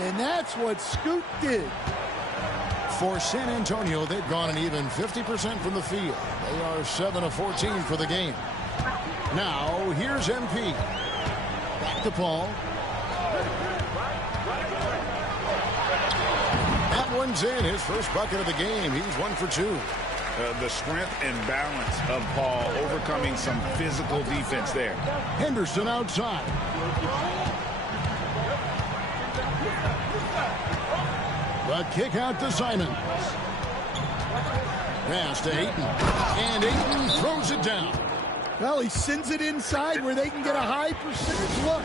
And that's what Scoot did. For San Antonio, they've gone an even 50% from the field. They are 7 of 14 for the game. Now, here's MP. Back to Paul. That one's in. His first bucket of the game. He's 1 for 2. The strength and balance of Paul overcoming some physical defense there. Henderson outside. The kick out to Simons. Pass to Ayton. And Ayton throws it down. Well, he sends it inside where they can get a high percentage look.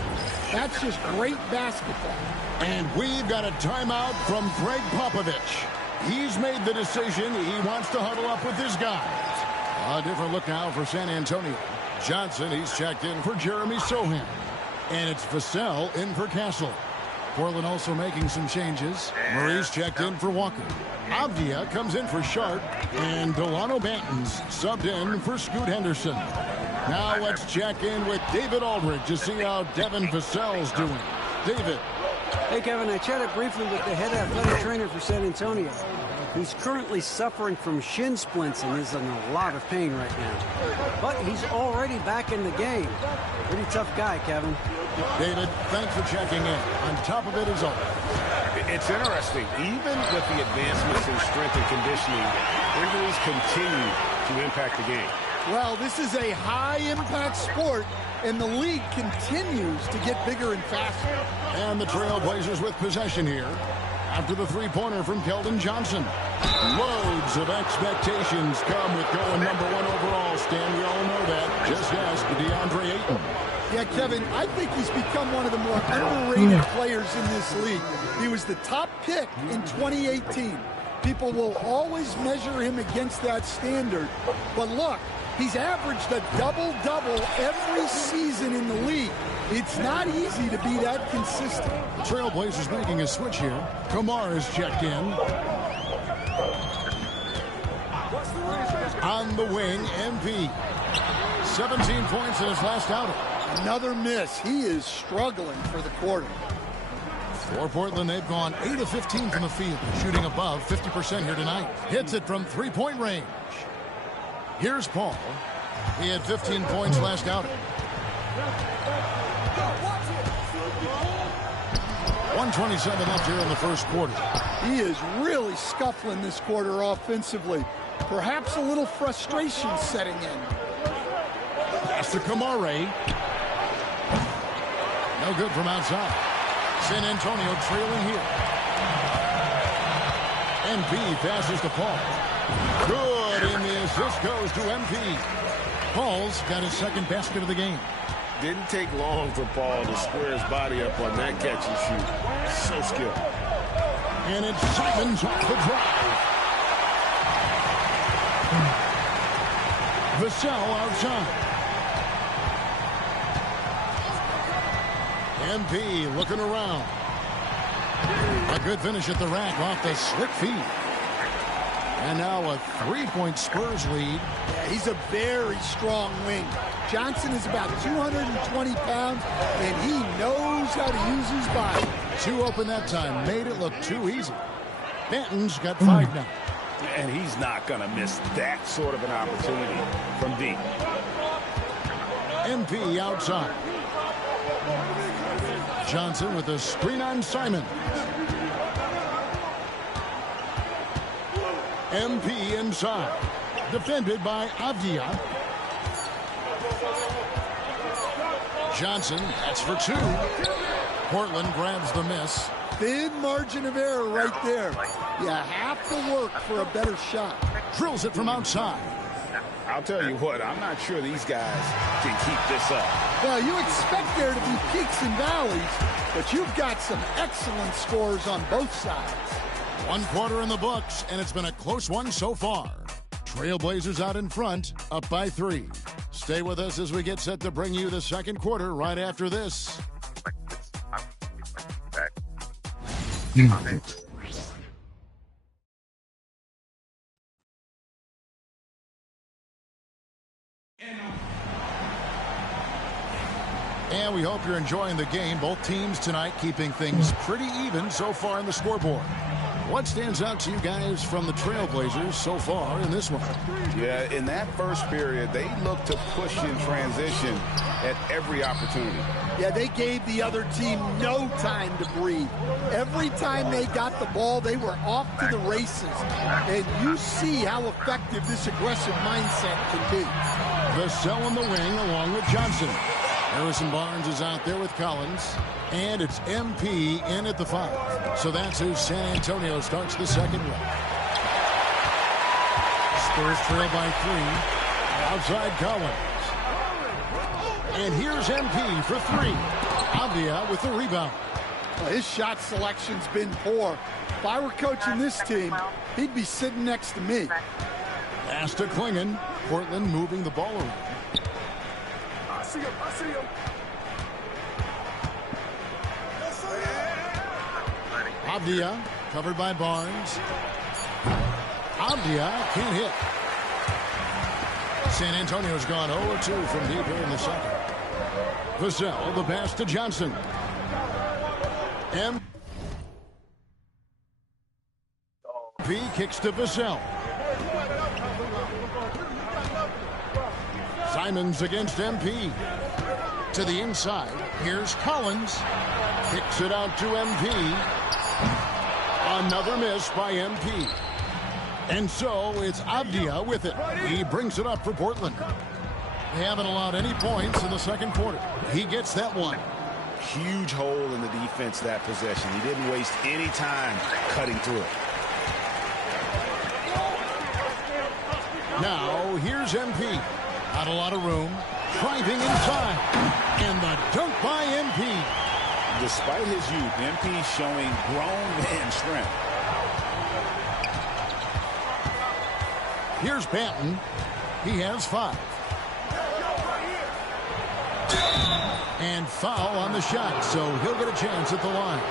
That's just great basketball. And we've got a timeout from Greg Popovich. He's made the decision. He wants to huddle up with his guys. A different look now for San Antonio. Johnson, he's checked in for Jeremy Sohan. And it's Vassell in for Castle. Portland also making some changes. Murray's checked in for Walker. Avdia comes in for Sharp. And Delano Banton's subbed in for Scoot Henderson. Now let's check in with David Aldridge to see how Devin Vassell's doing. David. Hey, Kevin, I chatted briefly with the head athletic trainer for San Antonio. He's currently suffering from shin splints and is in a lot of pain right now. But he's already back in the game. Pretty tough guy, Kevin. David, thanks for checking in. On top of it is all. It's interesting. Even with the advancements in strength and conditioning, injuries continue to impact the game. Well, this is a high-impact sport, and the league continues to get bigger and faster. And the Trailblazers with possession here. After the three-pointer from Keldon Johnson. Loads of expectations come with going #1 overall, Stan. We all know that. Just ask DeAndre Ayton. Yeah, Kevin, I think he's become one of the more underrated players in this league. He was the top pick in 2018. People will always measure him against that standard. But look, he's averaged a double-double every season in the league. It's not easy to be that consistent. Trailblazers making a switch here. Kamar is checked in. On the wing, MP. 17 points in his last outing. Another miss. He is struggling for the quarter. For Portland, they've gone 8 of 15 from the field, shooting above 50% here tonight. Hits it from three-point range. Here's Paul. He had 15 points last outing. 1:27 left here in the first quarter. He is really scuffling this quarter offensively. Perhaps a little frustration setting in. Pass to Kamare. No good from outside. San Antonio trailing here. MP passes to Paul. Good, and the assist goes to MP. Paul's got his second basket of the game. Didn't take long for Paul to square his body up on that catch and shoot. So skilled. And it's Simons off the drive. Vassell outside. MP looking around. A good finish at the rack off the slick feet. And now a three-point Spurs lead. Yeah, he's a very strong wing. Johnson is about 220 pounds, and he knows how to use his body. Two open that time. Made it look too easy. Benton's got 5 now. And he's not going to miss that sort of an opportunity from deep. MP outside. Johnson with a screen on Simon. MP inside. Defended by Avdia. Johnson, that's for 2. Portland grabs the miss. Thin margin of error right there. You have to work for a better shot. Drills it from outside. I'll tell you what, I'm not sure these guys can keep this up. Well, you expect there to be peaks and valleys, but you've got some excellent scores on both sides. 1 quarter in the books, and it's been a close one so far. Trailblazers out in front, up by 3. Stay with us as we get set to bring you the second quarter right after this. And we hope Hope you're enjoying the game. Both teams tonight keeping things pretty even so far in the scoreboard. What stands out to you guys from the Trailblazers so far in this one? Yeah, in that first period, they looked to push in transition at every opportunity. Yeah, they gave the other team no time to breathe. Every time they got the ball, they were off to the races. And you see how effective this aggressive mindset can be. Vassell in the wing along with Johnson. Harrison Barnes is out there with Collins. And it's MP in at the 5. So that's who San Antonio starts the second with. Spurs trail by 3. Outside Collins. And here's MP for 3. Avdia with the rebound. Well, his shot selection's been poor. If I were coaching this team, he'd be sitting next to me. Pass to Klingon. Portland moving the ball around. I see him. Avdia covered by Barnes. Avdia can't hit. San Antonio's gone 0-2 from deep here in the second. Vassell, the pass to Johnson. MP kicks to Vassell. Simons against MP. To the inside. Here's Collins. Kicks it out to MP. Another miss by MP. And so it's Avdia with it. He brings it up for Portland. They haven't allowed any points in the second quarter. He gets that one. Huge hole in the defense that possession. He didn't waste any time cutting through it. Now here's MP. Not a lot of room. Driving inside. And the dunk by MP. Despite his youth, MP showing grown man strength. Here's Banton. He has 5. And foul on the shot, so he'll get a chance at the line.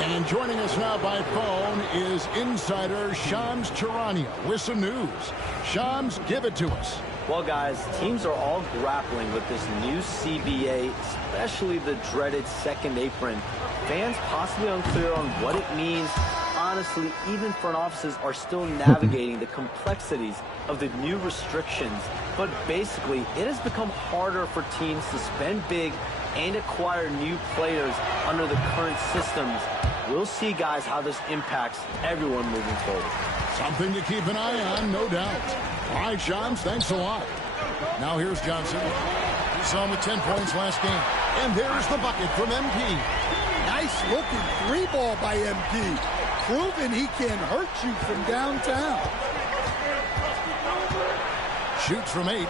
And joining us now by phone is insider Shams Charania with some news. Shams, give it to us. Well, guys, teams are all grappling with this new CBA, especially the dreaded second apron. Fans possibly unclear on what it means. Honestly, even front offices are still navigating the complexities of the new restrictions. But basically, it has become harder for teams to spend big and acquire new players under the current systems. We'll see, guys, how this impacts everyone moving forward. Something to keep an eye on, no doubt. All right, Shams, thanks a lot. Now here's Johnson. We saw him with 10 points last game. And there's the bucket from MP. Nice looking 3-ball by MP. Proving he can hurt you from downtown. Shoots from 8.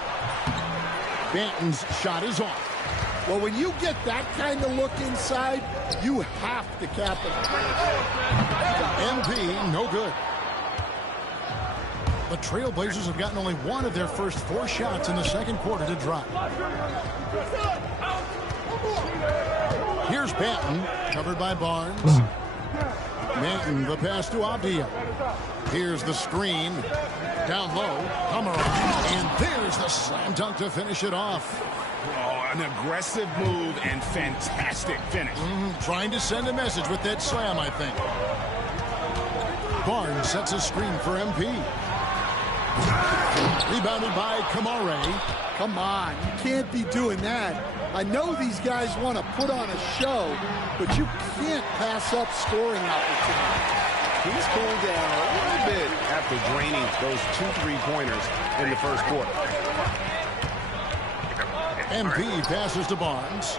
Banton's shot is off. Well, when you get that kind of look inside, you have to capitalize. MP, no good. The Trailblazers have gotten only one of their first 4 shots in the second quarter to drop. Here's Banton, covered by Barnes. Banton, the pass to Avdia. Here's the screen. Down low, Pomeroy. And there's the slam dunk to finish it off. Oh, an aggressive move and fantastic finish. Trying to send a message with that slam, I think. Barnes sets a screen for MP. Rebounded by Kamare. Come on, you can't be doing that. I know these guys want to put on a show, but you can't pass up scoring opportunities. He's cooled down a little bit after draining those 2 3-pointers in the first quarter. MP passes to Barnes.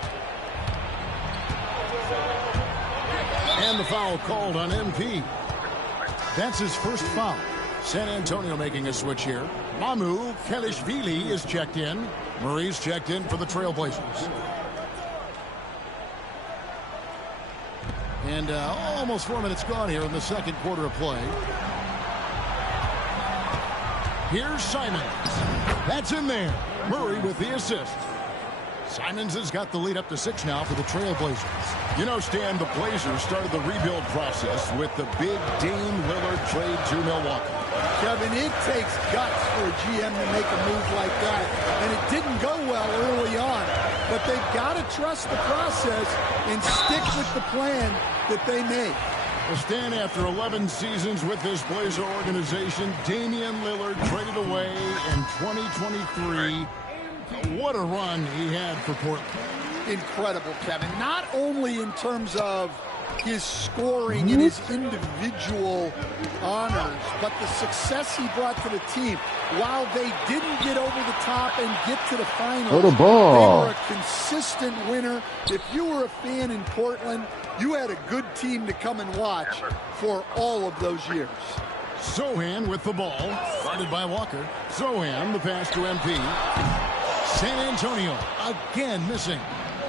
And the foul called on MP. That's his first foul. San Antonio making a switch here. Mamu Kelishvili is checked in. Murray's checked in for the Trailblazers. And almost 4 minutes gone here in the second quarter of play. Here's Simons. That's in there. Murray with the assist. Simons has got the lead up to 6 now for the Trailblazers. You know, Stan, the Blazers started the rebuild process with the big Dame Lillard trade to Milwaukee. Kevin, it takes guts for a GM to make a move like that, and it didn't go well early on. but they've got to trust the process and stick with the plan that they made. A stand after 11 seasons with this Blazer organization. Damian Lillard traded away in 2023. What a run he had for Portland. Incredible, Kevin. Not only in terms of his scoring and his individual honors, but the success he brought to the team. While they didn't get over the top and get to the finals, they were a consistent winner. If you were a fan in Portland, you had a good team to come and watch for all of those years. Sohan with the ball, guarded by Walker. Sohan, the pass to MP. San Antonio again missing.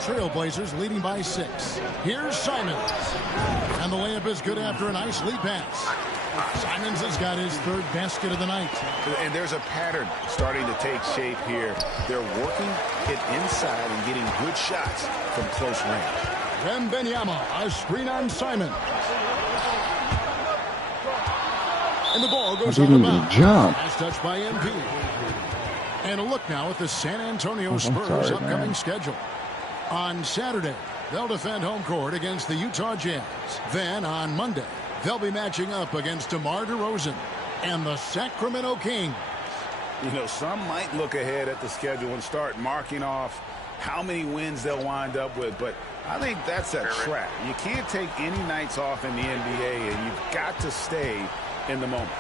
Trailblazers leading by 6. Here's Simons. And the layup is good after a nice lead pass. Simons has got his 3rd basket of the night. And there's a pattern starting to take shape here. They're working it inside and getting good shots from close range. Wembanyama, a screen on Simons. And the ball goes on the bounce. Last touch by MP. And a look now at the San Antonio Spurs upcoming schedule. On Saturday, they'll defend home court against the Utah Jazz. Then on Monday, they'll be matching up against DeMar DeRozan and the Sacramento Kings. You know, some might look ahead at the schedule and start marking off how many wins they'll wind up with, but I think that's a trap. You can't take any nights off in the NBA, and you've got to stay in the moment.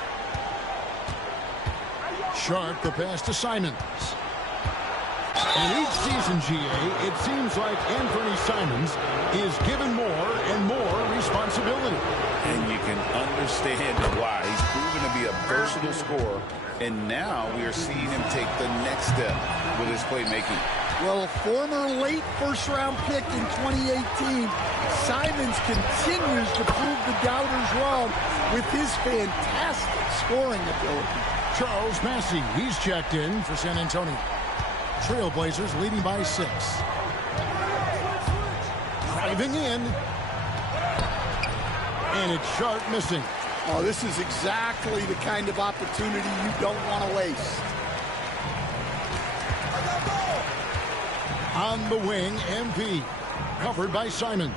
Sharp, the pass to Simons. And each season, GA, it seems like Anthony Simons is given more and more responsibility. And you can understand why. He's proven to be a versatile scorer, and now we are seeing him take the next step with his playmaking. Well, a former late first-round pick in 2018, Simons continues to prove the doubters wrong with his fantastic scoring ability. Charles Massey, he's checked in for San Antonio. Trailblazers leading by 6. Driving in. And it's Sharp missing. Oh, this is exactly the kind of opportunity you don't want to waste. On the wing, MP. Covered by Simons.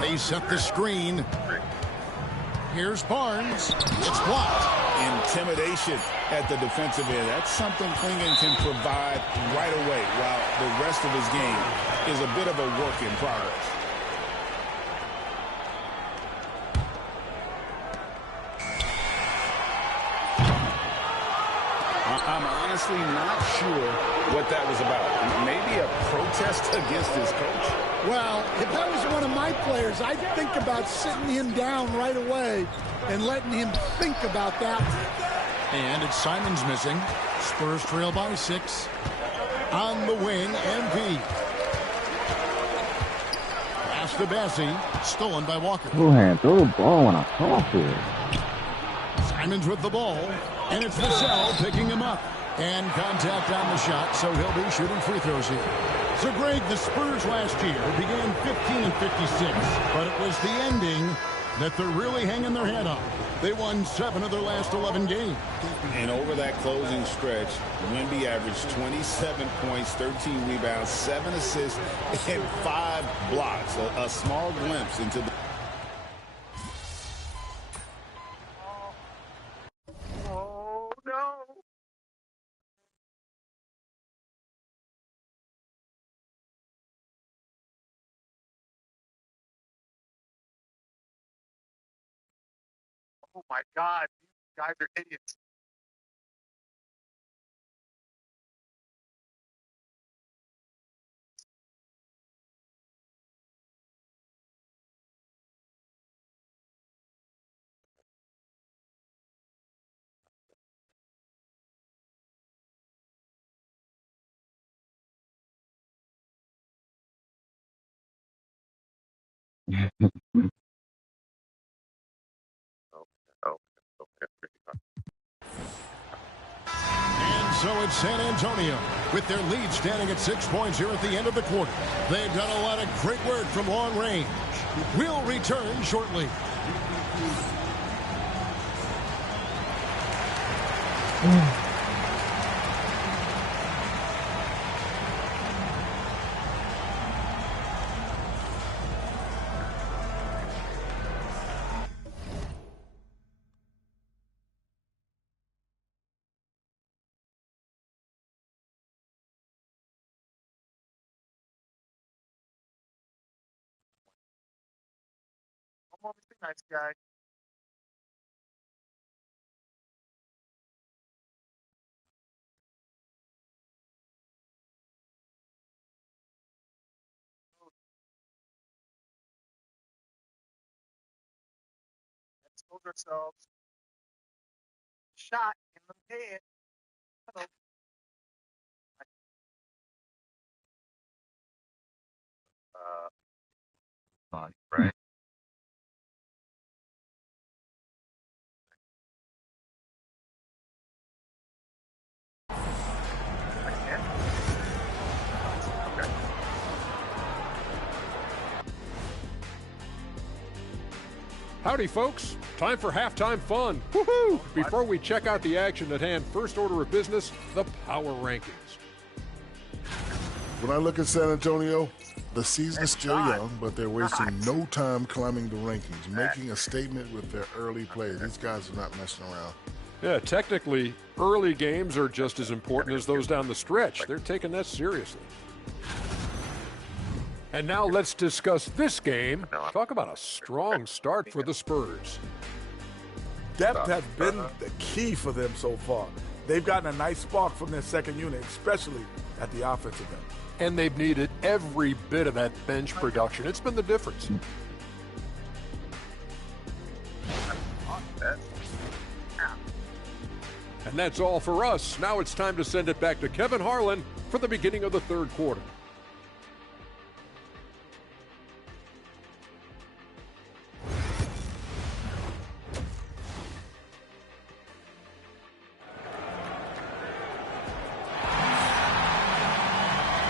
They set the screen. Here's Barnes. It's blocked. Intimidation at the defensive end. That's something Klingon can provide right away, while the rest of his game is a bit of a work in progress. I'm honestly not sure what that was about. Maybe a protest against his coach? Well, if that was one of my players, I'd think about sitting him down right away and letting him think about that. And it's Simons missing. Spurs trail by 6. On the wing, MP. Pass to Bassie. Stolen by Walker. Throw the ball when I talk to it. Simons with the ball. And it's Vassell picking him up. And contact on the shot, so he'll be shooting free throws here. So, Greg, the Spurs last year began 15-56, but it was the ending that they're really hanging their head on. They won 7 of their last 11 games. And over that closing stretch, Wemby averaged 27 points, 13 rebounds, 7 assists, and 5 blocks. A small glimpse into the... Oh, no. Oh, my God. You guys are idiots. And so it's San Antonio with their lead standing at 6 points here at the end of the quarter. They've done a lot of great work from long range. We'll return shortly. Come on, Mr. Nice guy. Let's hold ourselves. Shot in the head. Hello. Right. Howdy, folks. Time for halftime fun. Woohoo! Before we check out the action at hand, first order of business, the power rankings. When I look at San Antonio, the season is still young, but they're wasting no time climbing the rankings, making a statement with their early play. These guys are not messing around. Yeah, technically, early games are just as important as those down the stretch. They're taking that seriously. And now let's discuss this game. Talk about a strong start for the Spurs. Depth has been the key for them so far. They've gotten a nice spark from their second unit, especially at the offensive end. And they've needed every bit of that bench production. It's been the difference. And that's all for us. Now it's time to send it back to Kevin Harlan for the beginning of the third quarter.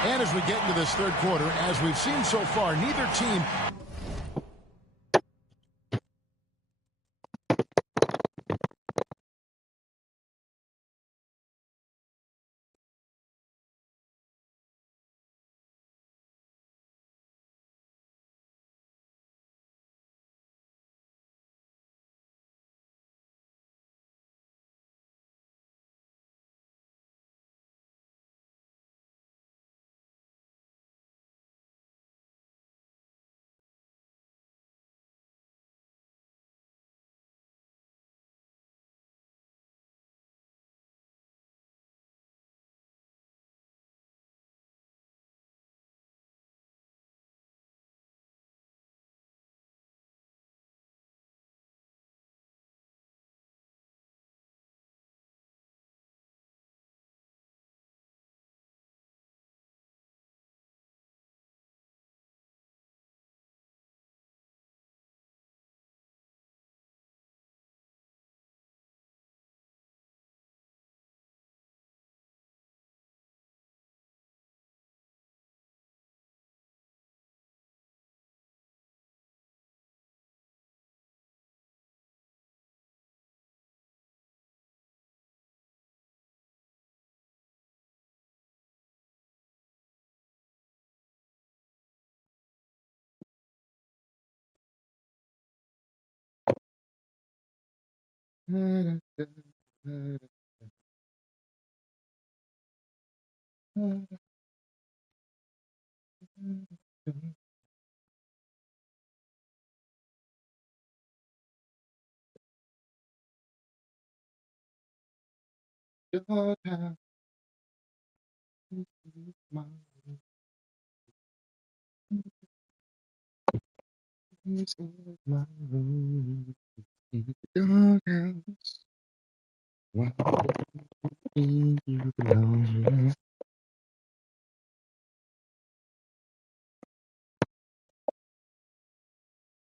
And as we get into this third quarter, as we've seen so far, neither team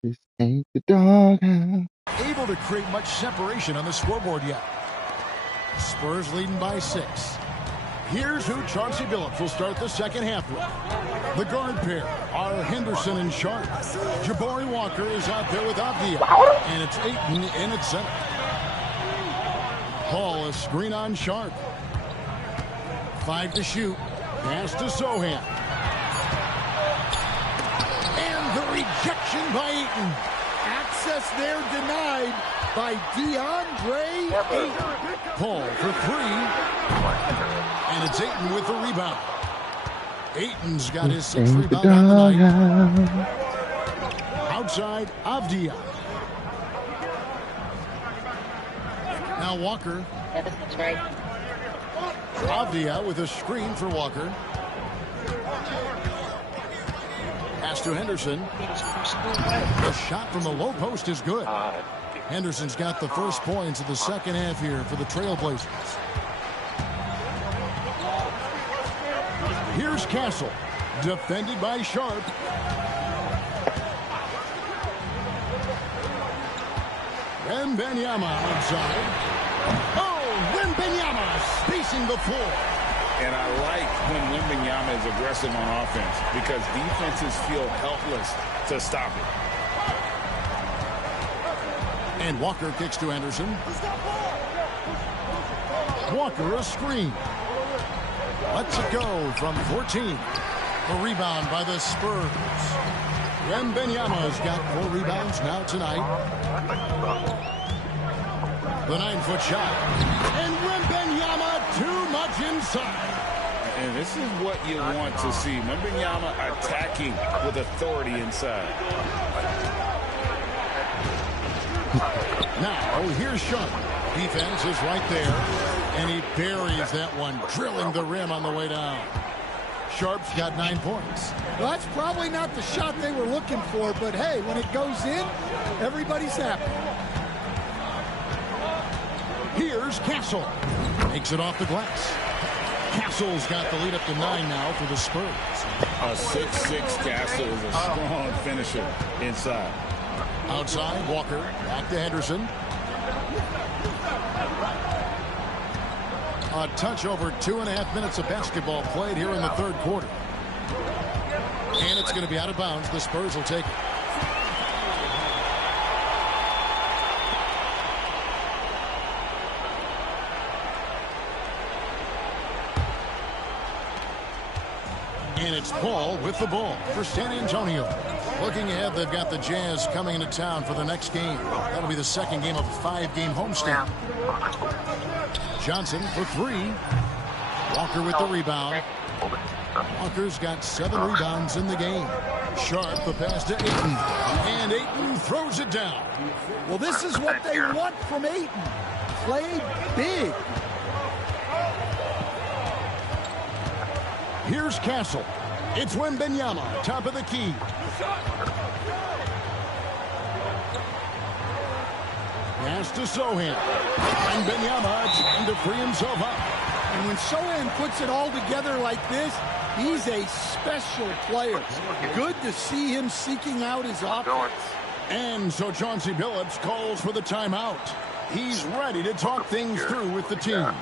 This ain't the doghouse. able to create much separation on the scoreboard yet. Spurs leading by 6. Here's who Chauncey Billups will start the second half with. The guard pair are Henderson and Sharp. Jabari Walker is out there with Avdia. And it's Ayton in at center. Hall a screen on Sharp. 5 to shoot. Pass to Sohan. And the rejection by Ayton. Access there denied by DeAndre Ayton. Paul for 3. And it's Ayton with the rebound. Ayton's got his 6th rebound on the night. Outside, Avdia. Now Walker. Avdia with a screen for Walker. Pass to Henderson. The shot from the low post is good. Henderson's got the first points of the second half here for the Trailblazers. Here's Castle. Defended by Sharp. Wembanyama outside. Oh, Wembanyama spacing the floor. And I like when Wembanyama is aggressive on offense because defenses feel helpless to stop it. And Walker kicks to Anderson. Walker a screen. Lets it go from 14. The rebound by the Spurs. Wembanyama's got 4 rebounds now tonight. The 9-foot shot. And Wembanyama too much inside. And this is what you want to see. Wembanyama attacking with authority inside. Now, here's Sharp. Defense is right there. And he buries that one, drilling the rim on the way down. Sharp's got 9 points. Well, that's probably not the shot they were looking for, but hey, when it goes in, everybody's happy. Here's Castle. Makes it off the glass. Castle's got the lead up to 9 now for the Spurs. A 6'6" Castle is a strong finisher inside. Outside, Walker. Back to Henderson. A touch over 2.5 minutes of basketball played here in the third quarter. And it's going to be out of bounds. The Spurs will take it. And it's Paul with the ball for San Antonio. Looking ahead, they've got the Jazz coming into town for the next game. That'll be the second game of a 5-game homestand. Johnson for 3. Walker with the rebound. Walker's got 7 rebounds in the game. Sharp the pass to Ayton. And Ayton throws it down. Well, this is what they want from Ayton. Play big. Here's Castle. It's Wembanyama, top of the key. Pass to Sohan. Wembanyama trying to free himself up. And when Sohan puts it all together like this, he's a special player. Good to see him seeking out his offense. And so Chauncey Billups calls for the timeout. He's ready to talk things through with the team.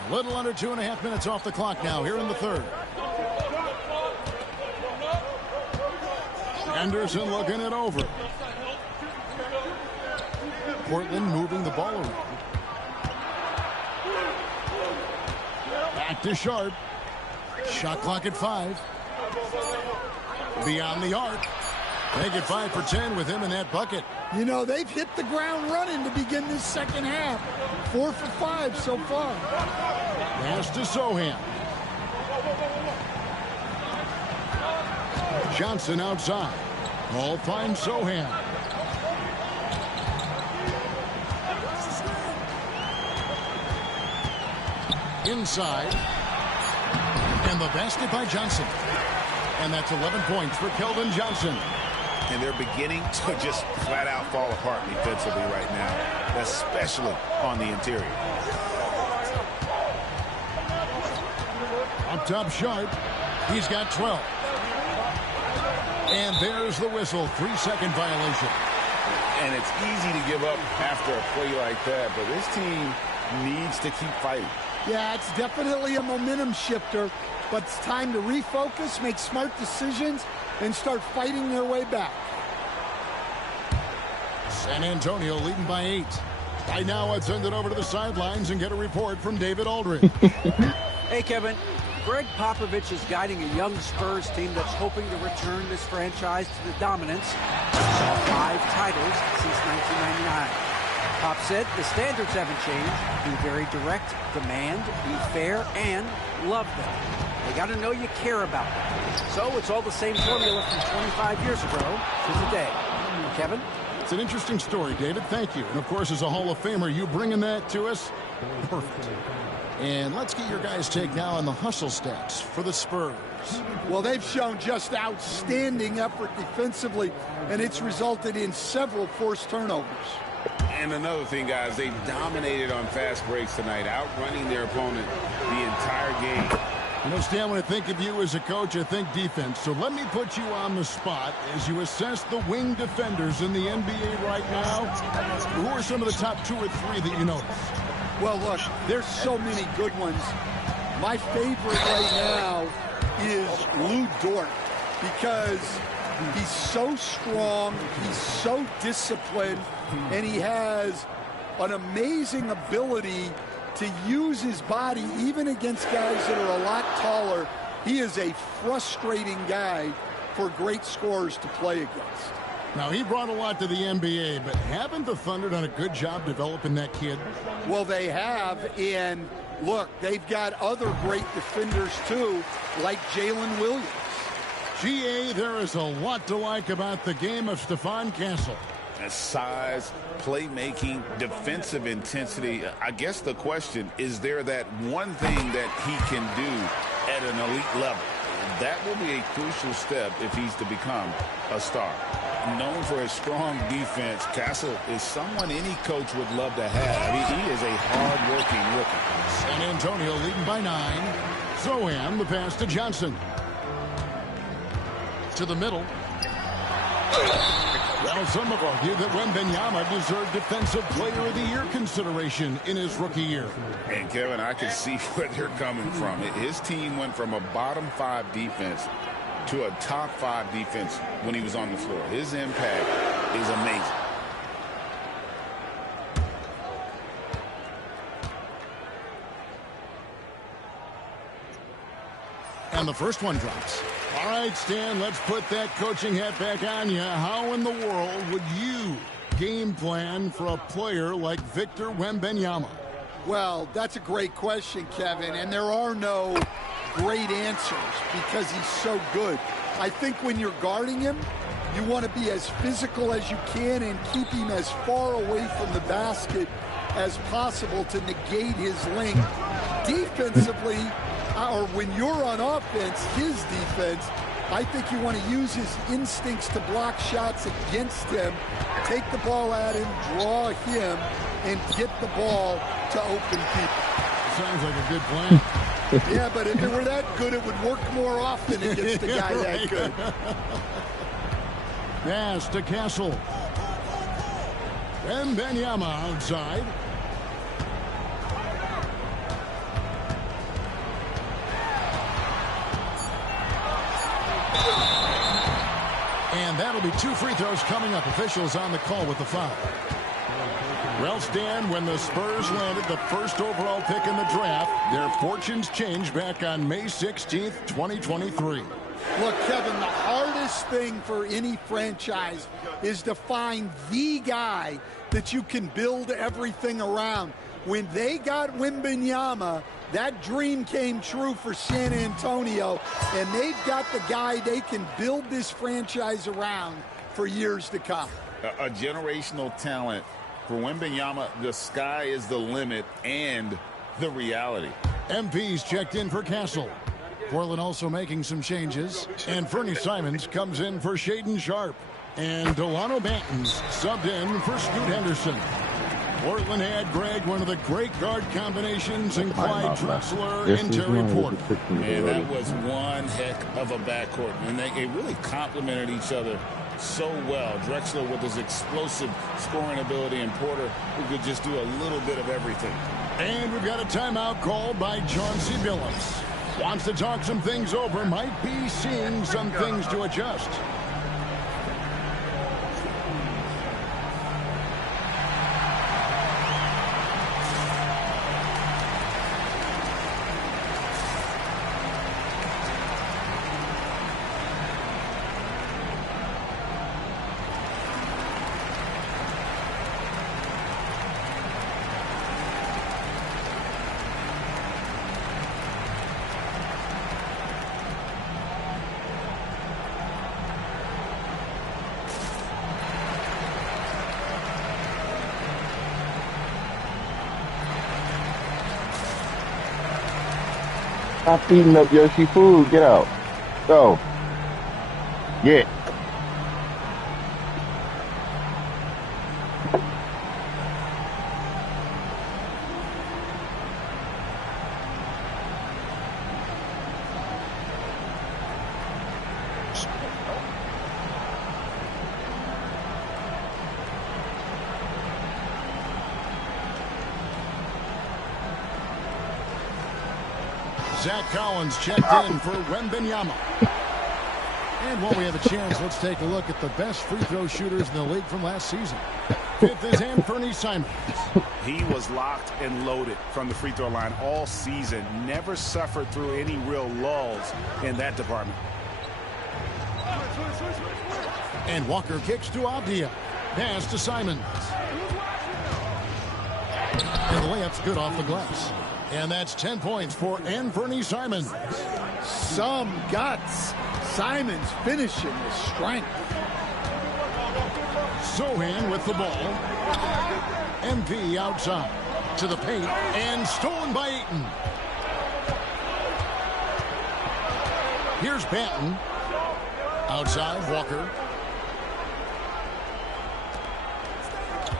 A little under 2.5 minutes off the clock now here in the third. Anderson looking it over. Portland moving the ball around. Back to Sharp. Shot clock at 5. Beyond the arc. They get 5 for 10 with him in that bucket. You know, they've hit the ground running to begin this second half. 4 for 5 so far. Pass to Sohan. Johnson outside. Ball finds Sohan. Inside. And the basket by Johnson. And that's 11 points for Keldon Johnson. And they're beginning to just flat out fall apart defensively right now, especially on the interior. Up top Sharp. He's got 12. And there's the whistle. 3-second violation. And it's easy to give up after a play like that, but this team needs to keep fighting. Yeah, it's definitely a momentum shifter, but it's time to refocus, make smart decisions, and start fighting their way back. San Antonio leading by 8. Right now, let's send it over to the sidelines and get a report from David Aldridge. Hey, Kevin. Greg Popovich is guiding a young Spurs team that's hoping to return this franchise to the dominance that saw 5 titles since 1999. Pop said the standards haven't changed. Be very direct, demand, be fair, and love them. They got to know you care about them. So it's all the same formula from 25 years ago to today. Kevin? It's an interesting story, David. Thank you. And, of course, as a Hall of Famer, you bringing that to us? Perfect. And let's get your guys' take now on the hustle stats for the Spurs. Well, they've shown just outstanding effort defensively, and it's resulted in several forced turnovers. And another thing, guys, they dominated on fast breaks tonight, outrunning their opponent the entire game. You know, Stan, when I think of you as a coach, I think defense. So let me put you on the spot as you assess the wing defenders in the NBA right now. Who are some of the top 2 or 3 that you notice? Well, look, there's so many good ones. My favorite right now is Lou Dort because he's so strong, he's so disciplined, and he has an amazing ability to use his body even against guys that are a lot taller. He is a frustrating guy for great scorers to play against. Now, he brought a lot to the NBA, but haven't the Thunder done a good job developing that kid? Well, they have, and look, they've got other great defenders, too, like Jalen Williams. GA, there is a lot to like about the game of Stephon Castle. Size, playmaking, defensive intensity. I guess the question, is there that one thing that he can do at an elite level? That will be a crucial step if he's to become a star. Known for his strong defense, Castle is someone any coach would love to have. He is a hard-working rookie. San Antonio leading by 9. Sohan, the pass to Johnson. To the middle. Well, some have argued that Wembanyama deserved Defensive Player of the Year consideration in his rookie year. And, Kevin, I can see where they're coming from. His team went from a bottom 5 defense to a top 5 defense when he was on the floor. His impact is amazing. And the first one drops. All right, Stan, let's put that coaching hat back on you. How in the world would you game plan for a player like Victor Wembanyama? Well, that's a great question, Kevin, and there are no great answers because he's so good. I think when you're guarding him, you want to be as physical as you can and keep him as far away from the basket as possible to negate his length. Defensively, or when you're on offense, his defense, I think you want to use his instincts to block shots against him, take the ball at him, draw him, and get the ball to open people. Sounds like a good plan. Yeah, but if it were that good, it would work more often against a guy that good. Pass to Castle. Wembanyama outside. And that'll be 2 free throws coming up. Officials on the call with the foul. Well, Stan, when the Spurs landed the first overall pick in the draft, Their fortunes change back on May 16th, 2023. Look, Kevin, the hardest thing for any franchise is to find the guy that you can build everything around. When they got Wembanyama, that dream came true for San Antonio, and they've got the guy they can build this franchise around for years to come. A generational talent. For Wembanyama, the sky is the limit and the reality. MP's checked in for Castle. Portland also making some changes. And Fernie Simons comes in for Shaden Sharp. And Delano Banton's subbed in for Scoot Henderson. Portland had, Greg, one of the great guard combinations in Clyde Drexler and Terry Porter. And that was one heck of a backcourt. And they really complemented each other so well. Drexler with his explosive scoring ability, and Porter who could just do a little bit of everything. And we've got a timeout called by Chauncey Billups. Wants to talk some things over, might be seeing some things to adjust. Stop feeding up Yoshi food. Get out. Go. Get. Zach Collins checked in for Wembanyama. And while we have a chance, let's take a look at the best free throw shooters in the league from last season. Fifth is Fernie Simons. He was locked and loaded from the free throw line all season. Never suffered through any real lulls in that department. And Walker kicks to Avdia. Pass to Simons. And the layup's good off the glass. And that's 10 points for Fernie Simons. Some guts. Simons finishing with strength. Sohan with the ball. MP outside to the paint and stolen by Ayton. Here's Banton. Outside, Walker.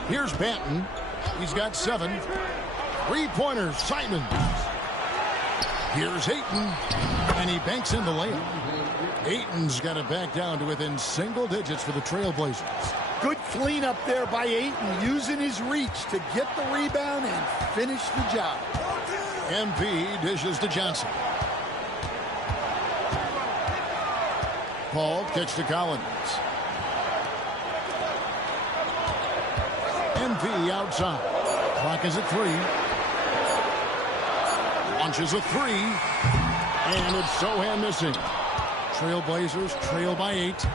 Here's Banton. He's got 7. Three-pointers, Simons. Here's Ayton, and he banks in the layup. Ayton's got it back down to within single digits for the Trailblazers. Good cleanup there by Ayton, using his reach to get the rebound and finish the job. MP dishes to Johnson. Paul kicks to Collins. MP outside. Clock is at 3. Launches a 3. And it's Sohan missing. Trailblazers trail by 8.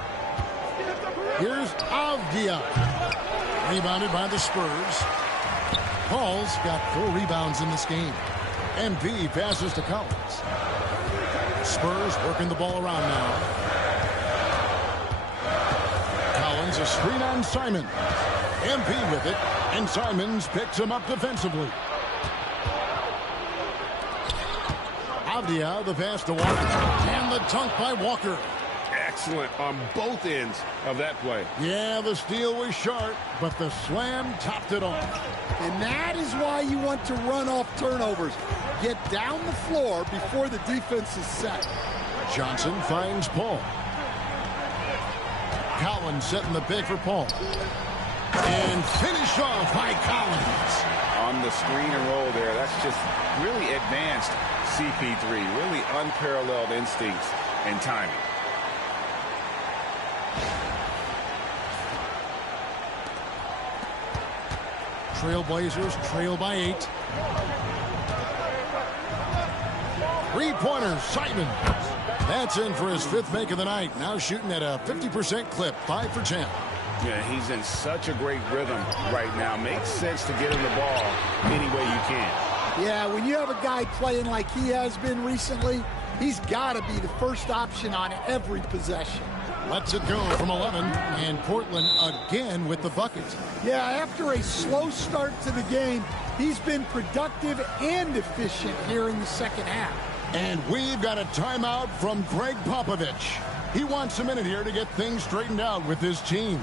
Here's Avdia. Rebounded by the Spurs. Paul's got 4 rebounds in this game. MP passes to Collins. Spurs working the ball around now. Collins a screen on Simons. MP with it, and Simons picks him up defensively. Avdia, the pass to Walker, and the dunk by Walker. Excellent on both ends of that play. Yeah, the steal was sharp, but the slam topped it off. And that is why you want to run off turnovers. Get down the floor before the defense is set. Johnson finds Paul. Collins setting the pick for Paul. And finish off by Collins. On the screen and roll there, that's just really advanced CP3. Really unparalleled instincts and timing. Trailblazers trail by 8. Three-pointer, Simon. That's in for his 5th make of the night. Now shooting at a 50% clip, 5 for 10. Yeah, he's in such a great rhythm right now. Makes sense to get him the ball any way you can. Yeah, when you have a guy playing like he has been recently, he's got to be the first option on every possession. Lets it go from 11, and Portland again with the bucket. Yeah, after a slow start to the game, he's been productive and efficient here in the second half. And we've got a timeout from Greg Popovich. He wants a minute here to get things straightened out with his team.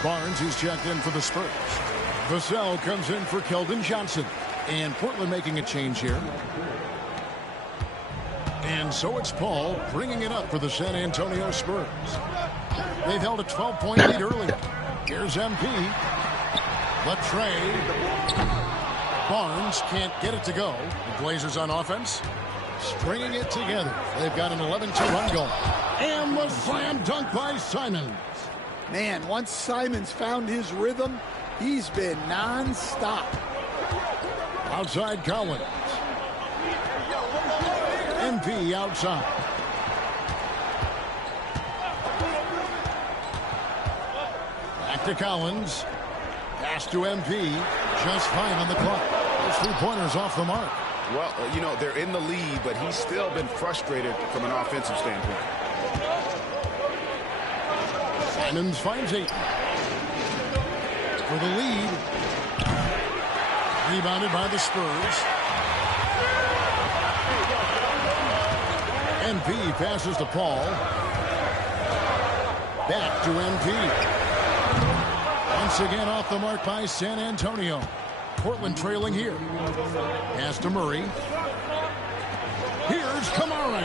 Barnes is checked in for the Spurs. Vassell comes in for Keldon Johnson. And Portland making a change here. And so it's Paul bringing it up for the San Antonio Spurs. They've held a 12-point lead earlier. Here's MP. Latrey. Barnes can't get it to go. The Blazers on offense. Stringing it together. They've got an 11-2 run going. And the slam dunk by Simons. Man, once Simons found his rhythm, he's been non-stop. Outside Collins. MP outside. Back to Collins. Pass to MP. Just fine on the clock. Those 3-pointers off the mark. Well, you know, they're in the lead, but he's still been frustrated from an offensive standpoint. Simons finds 8. For the lead. Rebounded by the Spurs. MP passes to Paul. Back to MP. Once again off the mark by San Antonio. Portland trailing here. Pass to Murray. Here's Kamari.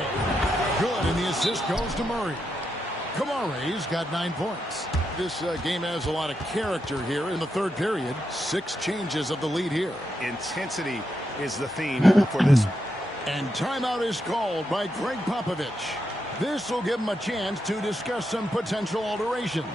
Good, and the assist goes to Murray. Kamari's got 9 points. This game has a lot of character here in the third period. 6 changes of the lead here. Intensity is the theme for this. And timeout is called by Greg Popovich. This will give him a chance to discuss some potential alterations.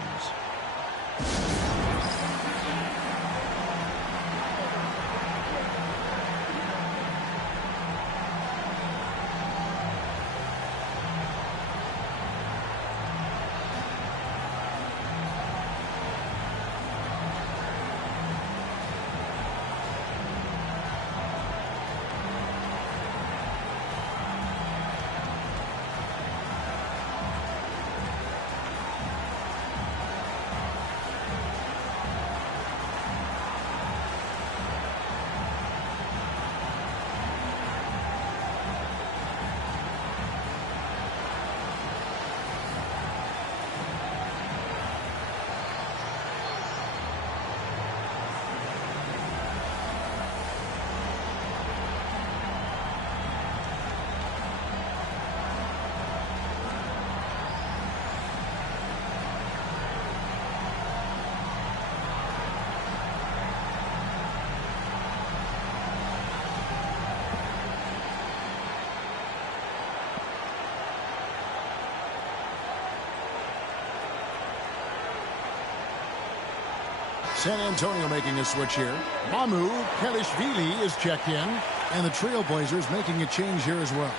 San Antonio making a switch here. Mamu Kelishvili is checked in. And the Trailblazers making a change here as well.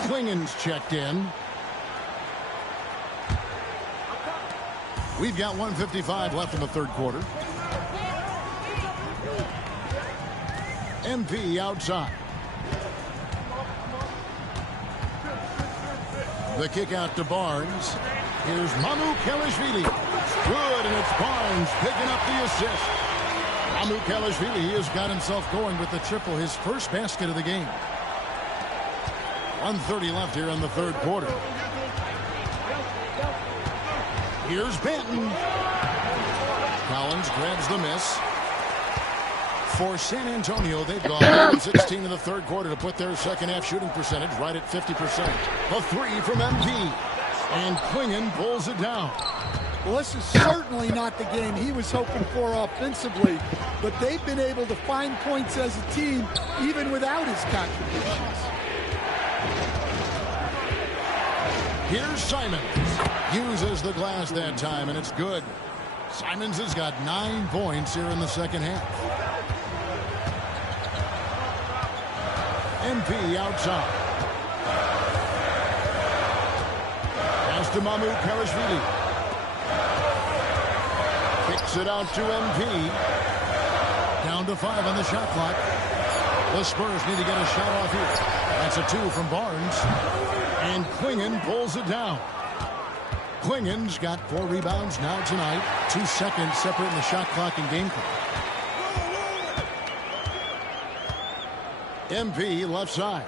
Klingen's checked in. We've got 1:55 left in the third quarter. MP outside. The kick out to Barnes. Here's MyCareer. Good, and it's Barnes picking up the assist. MyCareer has got himself going with the triple, his first basket of the game. 1:30 left here in the third quarter. Here's Benton. Collins grabs the miss. For San Antonio, they've gone 16 in the third quarter to put their second half shooting percentage right at 50%. A three from MP. And Klingon pulls it down. Well, this is certainly not the game he was hoping for offensively, but they've been able to find points as a team even without his contributions. Here's Simons. Uses the glass that time, and it's good. Simons has got 9 points here in the second half. MP outside. Pass to MyCareer. Kicks it out to MP. Down to 5 on the shot clock. The Spurs need to get a shot off here. That's a 2 from Barnes. And Klingon pulls it down. Klingon's got 4 rebounds now tonight. 2 seconds separating the shot clock and game clock. MP left side.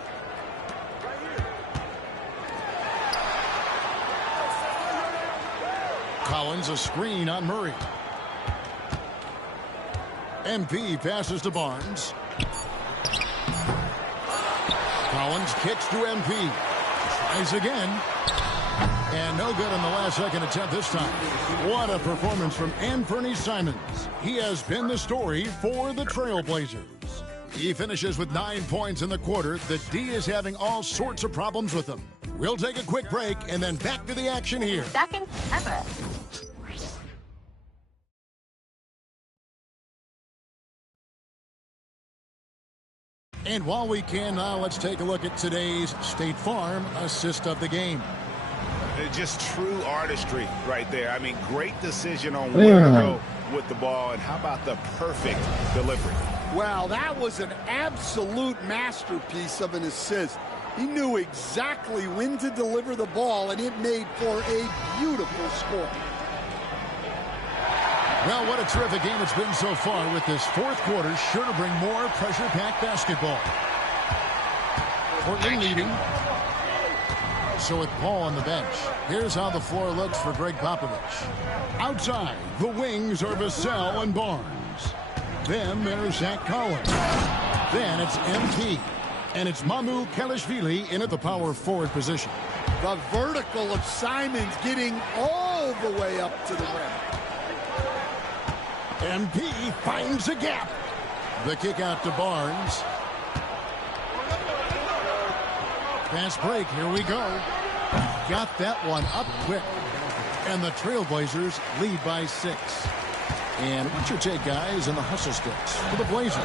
Collins a screen on Murray. MP passes to Barnes. Collins kicks to MP. Tries again. And no good on the last second attempt this time. What a performance from Anthony Simons. He has been the story for the Trailblazers. He finishes with 9 points in the quarter. The D is having all sorts of problems with him. We'll take a quick break and then back to the action here. Second ever. And while we can now, let's take a look at today's State Farm assist of the game. Just true artistry right there. I mean, great decision on where to go with the ball, and how about the perfect delivery? Wow, that was an absolute masterpiece of an assist. He knew exactly when to deliver the ball, and it made for a beautiful score. Well, what a terrific game it's been so far, with this fourth quarter sure to bring more pressure-packed basketball. Portland leading. So with Paul on the bench, here's how the floor looks for Greg Popovich. Outside, the wings are Vassell and Barnes. Then there's Zach Collins. Then it's MP. And it's MyCareer in at the power forward position. The vertical of Simons getting all the way up to the rim. MP finds a gap. The kick out to Barnes. Fast break, here we go. Got that one up quick. And the Trailblazers lead by 6. And what's your take, guys, on the hustle sticks for the Blazers?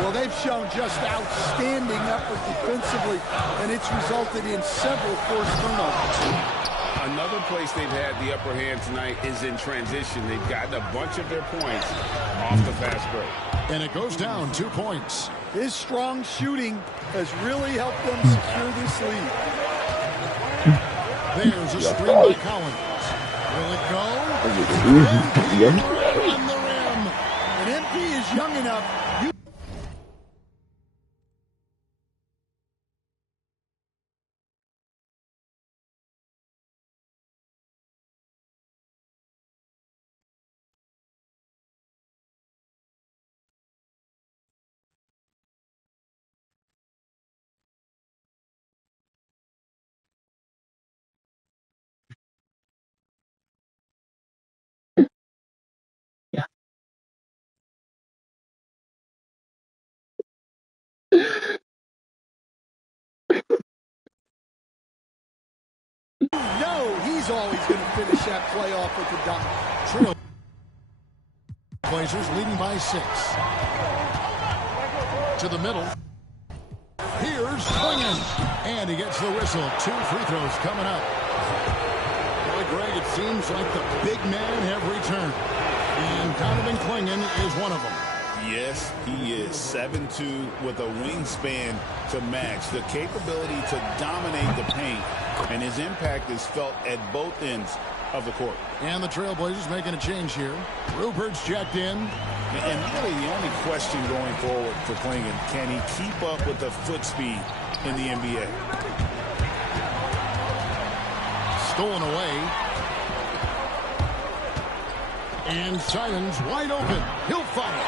Well, they've shown just outstanding effort defensively, and it's resulted in several forced turnovers. Another place they've had the upper hand tonight is in transition. They've gotten a bunch of their points off the fast break. And it goes down 2 points. His strong shooting has really helped them secure this lead. There's a screen by Collins. Will it go? On the rim. And MP is young enough. No, he's always going to finish that playoff with the dunk. Blazers leading by 6. To the middle. Here's Klingon. And he gets the whistle. 2 free throws coming up. Boy, Greg, it seems like the big men have returned. And Donovan Klingon is one of them. Yes, he is 7'2" with a wingspan to match, the capability to dominate the paint, and his impact is felt at both ends of the court. And the Trailblazers making a change here. Rupert's checked in. And really the only question going forward for Klingon, can he keep up with the foot speed in the NBA? Stolen away. And Simons wide open. He'll fire.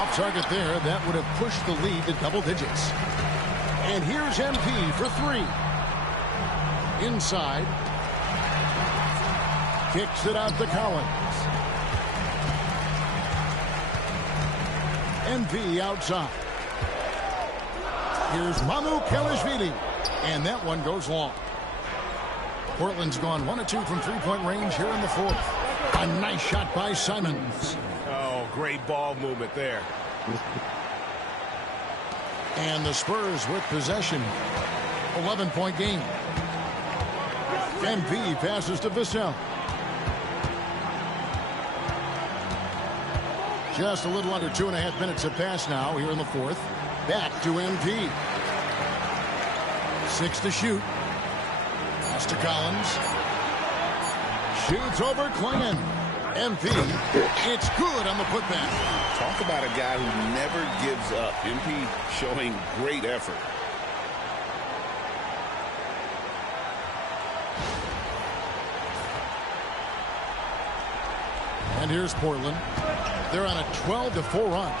Off target there. That would have pushed the lead to double digits. And here's MP for three. Inside. Kicks it out to Collins. MP outside. Here's Kelishvili. And that one goes long. Portland's gone 1 of 2 from three-point range here in the fourth. A nice shot by Simons. Oh, great ball movement there. And the Spurs with possession. 11-point game. MP passes to Vassell. Just a little under 2.5 minutes have passed now here in the fourth. Back to MP. 6 to shoot. Pass to Collins. Shoots over Klingon. MP. It's good on the putback. Talk about a guy who never gives up. MP showing great effort. And here's Portland. They're on a 12-4 run.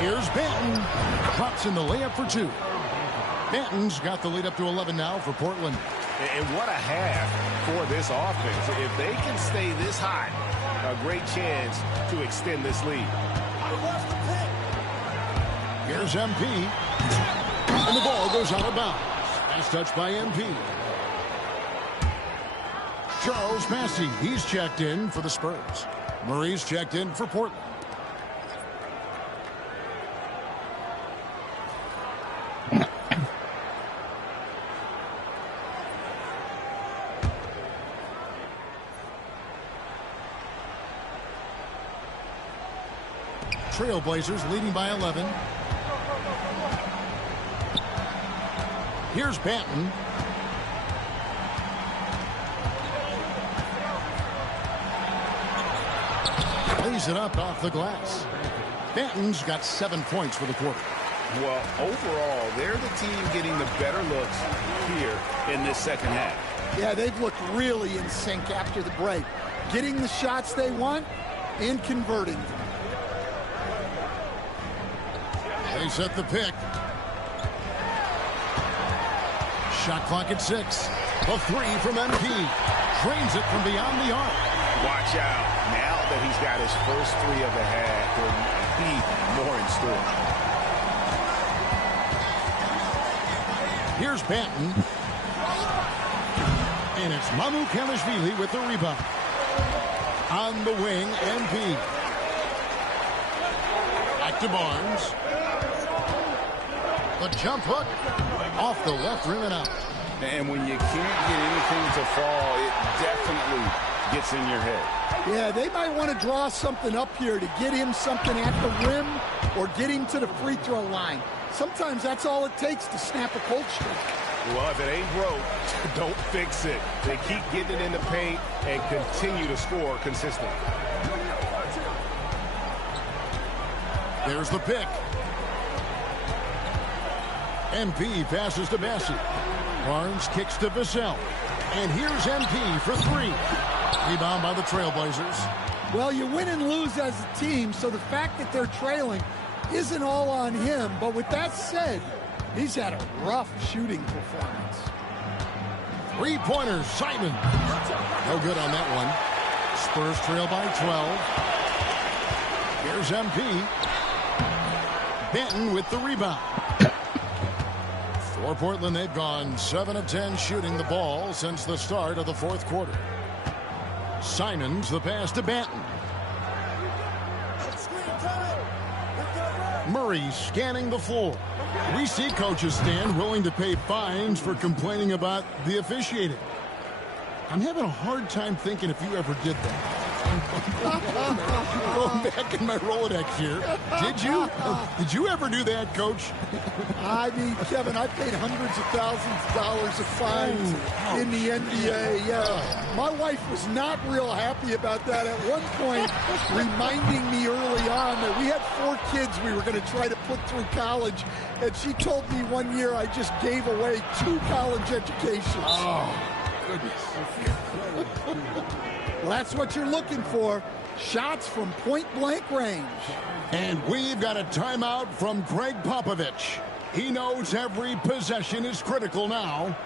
Here's Banton. Drops in the layup for 2. Banton's got the lead up to 11 now for Portland. And what a half for this offense. If they can stay this hot, a great chance to extend this lead. Here's MP. And the ball goes out of bounds. Last touch by MP. Charles Massey, he's checked in for the Spurs. Murray's checked in for Portland. Trailblazers leading by 11. Here's Banton. Lays it up off the glass. Banton's got 7 points for the quarter. Well, overall, they're the team getting the better looks here in this second half. Yeah, they've looked really in sync after the break. Getting the shots they want and converting them. They set the pick. Shot clock at 6. A 3 from MP. Drains it from beyond the arc. Watch out. Now that he's got his first 3 of the half, there'll be more in store. Here's Banton. And it's Kelishvili with the rebound. On the wing, MP. Back to Barnes. The jump hook off the left rim and out. And when you can't get anything to fall, it definitely gets in your head. Yeah, they might want to draw something up here to get him something at the rim or get him to the free throw line. Sometimes that's all it takes to snap a cold streak. Well, if it ain't broke, don't fix it. They keep getting it in the paint and continue to score consistently. There's the pick. MP passes to Massey. Barnes kicks to Vassell. And here's MP for 3. Rebound by the Trailblazers. Well, you win and lose as a team, so the fact that they're trailing isn't all on him. But with that said, he's had a rough shooting performance. 3-pointers, Simon. No good on that one. Spurs trail by 12. Here's MP. Banton with the rebound. For Portland, they've gone 7 of 10 shooting the ball since the start of the fourth quarter. Simons the pass to Banton. Murray scanning the floor. We see coaches stand willing to pay fines for complaining about the officiating. I'm having a hard time thinking if you ever did that. Well, back in my Rolodex here. Did you? Did you ever do that, Coach? I mean, Kevin, I paid hundreds of thousands of dollars of fines in the NBA. Yeah, my wife was not real happy about that at one point, reminding me early on that we had 4 kids we were going to try to put through college, and she told me one year I just gave away 2 college educations. Oh, goodness. Well, that's what you're looking for. Shots from point-blank range. And we've got a timeout from Greg Popovich. He knows every possession is critical now.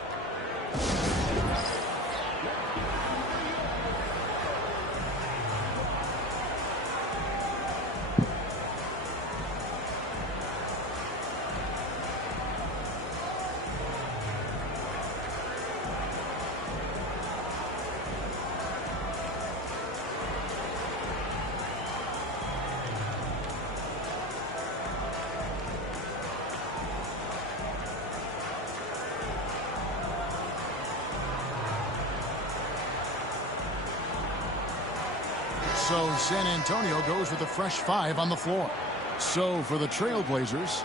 So San Antonio goes with a fresh 5 on the floor. So for the Trailblazers,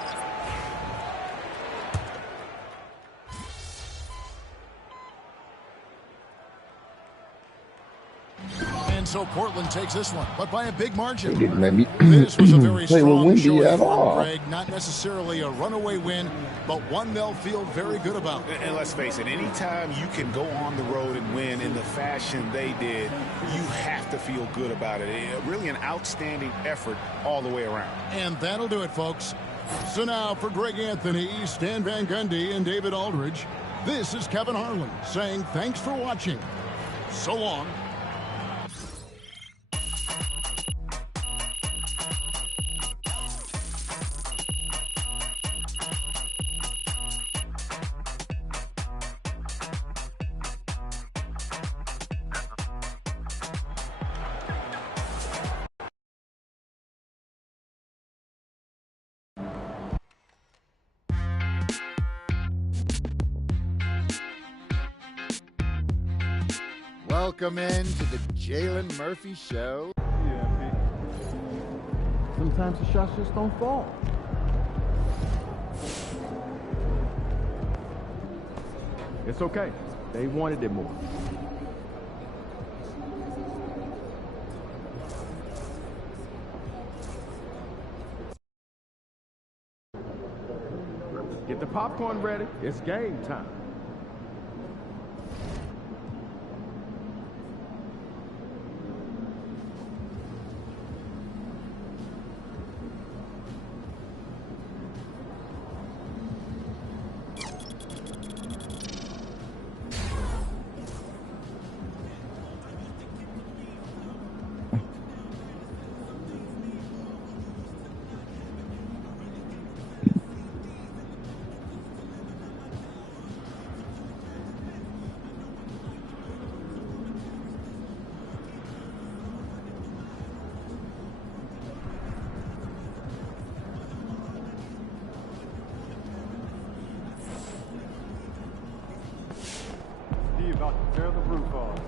and so Portland takes this one, but by a big margin. They didn't let me This was a very play with strong Wendy showing at for all. Greg. Not necessarily a runaway win, but one they'll feel very good about. And let's face it, anytime you can go on the road and win in the fashion they did, you have to feel good about it. Really an outstanding effort all the way around. And that'll do it, folks. So now for Greg Anthony, Stan Van Gundy, and David Aldridge, this is Kevin Harlan saying thanks for watching. So long. Welcome in to the Jalen Murphy Show. Sometimes the shots just don't fall. It's okay. They wanted it more. Get the popcorn ready. It's game time. About to tear the roof off.